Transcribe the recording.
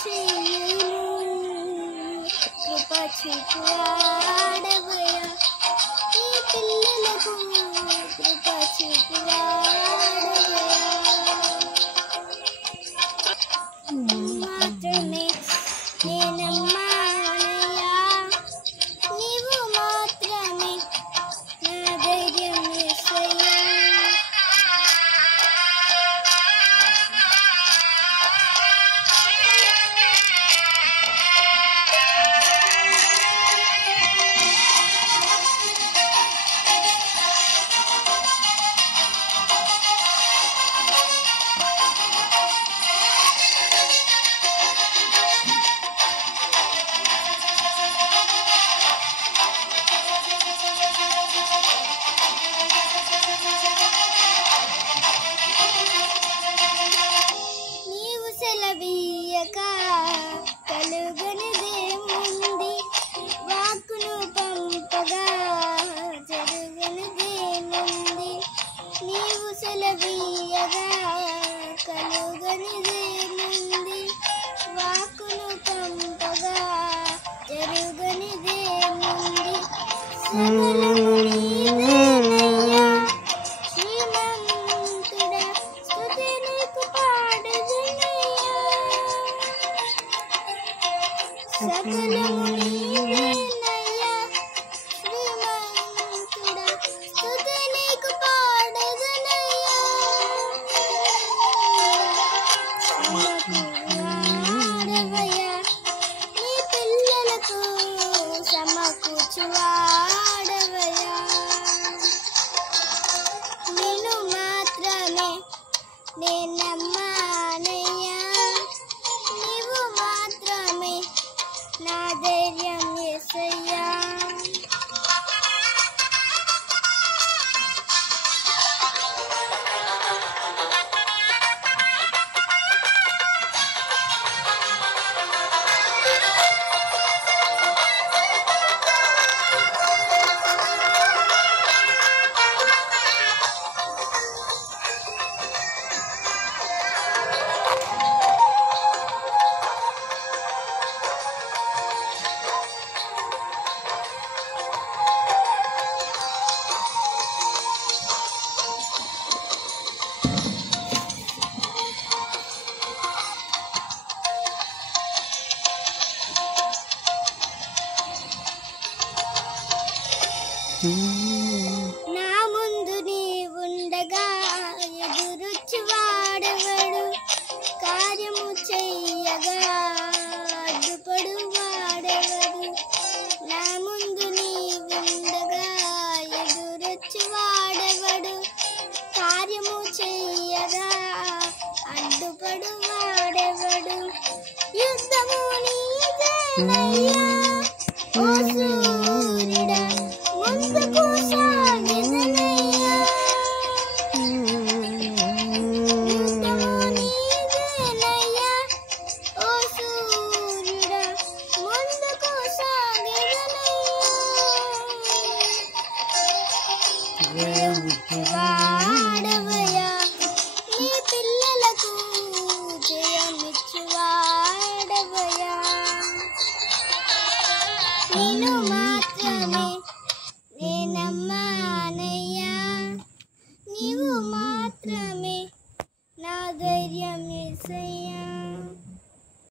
చెయ్యను కృప చూపు ఆడవయ్యా ఈ పిల్లలకు కృప చూపు ఆడవయ్యా మాత్రమే నేనమ్మానయ్యా నీవు మాత్రమే నా ధైర్యం యేసయ్యా కలుగనిదేముంది వాక్కును పంపగా జరగనిదేముంది నీవు సెలవీయగా కలుగనిదేముంది వాక్కును పంపగా జరగనిదేముంది సకలము నీవేనయ్యా శ్రీమంతుడా స్తుతి నీకు పాడెదనయ్యా సకలము నీవేనయ్యా శ్రీమంతుడా స్తుతి నీకు పాడెదనయ్యా సమకూర్చువాడవయ్యా నీ పిల్లలకు సమకూర్చువాడవయ్యా నిన్ను మాత్రమే నేనమ్మానయ్యా నీవు మాత్రమే నా ధైర్యం యేసయ్యా నా ముందు నీవుండగా ఎదురొచ్చువాడెవడు కార్యము చెయ్యగా అడ్డుపడు వాడెవడు నా ముందు నీవుండగా ఎదురొచ్చువాడెవడు కార్యము చెయ్యగా అడ్డుపడు వాడెవడు యుద్ధము నీదేనయ్యా ఓ సూర్యుడా ముందుకు సాగెదనయ్యా యుద్ధము నీదేనయ్యా ఓ సూర్యుడా ముందుకు సాగెదనయ్యా వాడవయ్యా